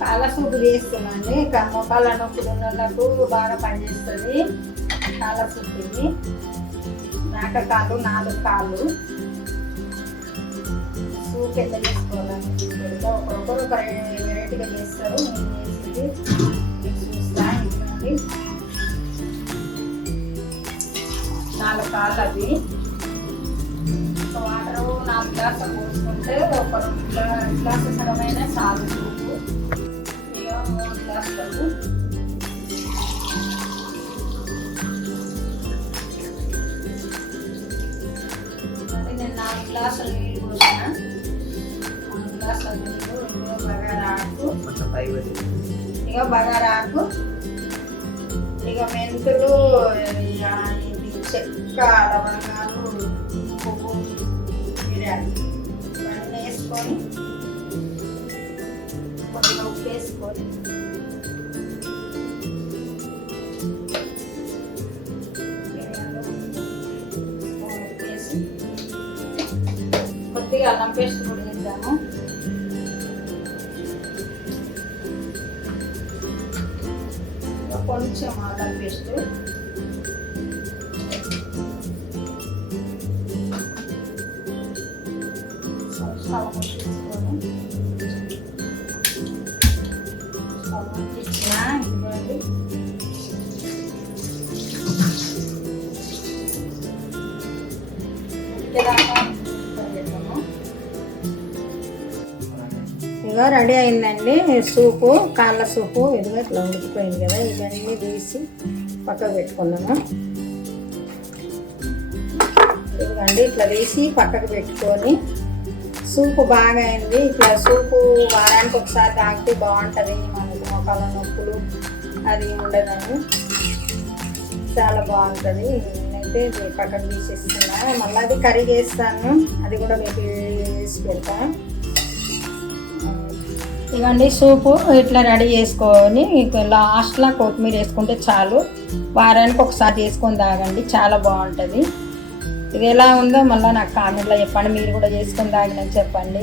కాళ్ళ సూపు చేస్తున్నాండి. మోకాళ్ళ నొప్పులు ఉన్నోళ్ళకు బాగా పనిచేస్తుంది కాళ్ళ సూపు. ఇది నాటకాలు 4 కాళ్ళు సూప్ ఎట్లా చేసుకోవాలని ఒక్కొక్కరు ఒక వెరైటీగా చేస్తారు. నేను చేసేది చూస్తాను. ఇట్లాంటి 4 కాళ్ళు అవి వాటర్ 4 గ్లాసులు పోసుకుంటే ఒక 2 గ్లాసుల సగమైన చాలు సూపు. ఇక 3 గ్లాసులకు నేను 4 గ్లాసులు నీళ్ళు పోసిన. 4 గ్లాసుల నీళ్ళు. ఇక బగారాకు, ఇక మెంతులు, చెక్క, లవంగాలు, పువ్వు, మిరియాలు ఇవన్నీ వేసుకొని కొద్దిగా ఉప్పు వేసుకొని కొద్దిగా అల్లం పేస్ట్ కూడా వేద్దాము. కొంచెం అల్లం పేస్ట్, స్టవ్ ముట్టించిన ఇదిగోండి. ఇక రెడీ అయిందండి సూపు, కాళ్ళ సూపు. ఇదిగో ఇట్లా ఉడికిపోయింది కదా. ఇవన్నీ తీసి పక్కకు పెట్టుకున్నాము. ఇదిగోండి ఇట్లా తీసి పక్కకు పెట్టుకొని, సూపు బాగా అయింది. ఇట్లా సూపు వారానికి ఒకసారి తాగితే బాగుంటుంది. మనకు మోకాళ్ళ నొప్పులు అది ఉండదని చాలా బాగుంటుంది. నేనైతే పక్కకు తీసేస్తున్నా. మళ్ళీ అది కర్రీ చేస్తాను, అది కూడా మీకు వేసి పెడతాను. ఇవన్నీ సూపు ఇట్లా రెడీ చేసుకొని లాస్ట్లో కొత్తిమీర వేసుకుంటే చాలు. వారానికి ఒకసారి చేసుకొని తాగండి, చాలా బాగుంటుంది. ఇది ఎలా ఉందో మళ్ళీ నాకు కామెంట్లో చెప్పండి. మీరు కూడా చేసుకొని తాగినని చెప్పండి.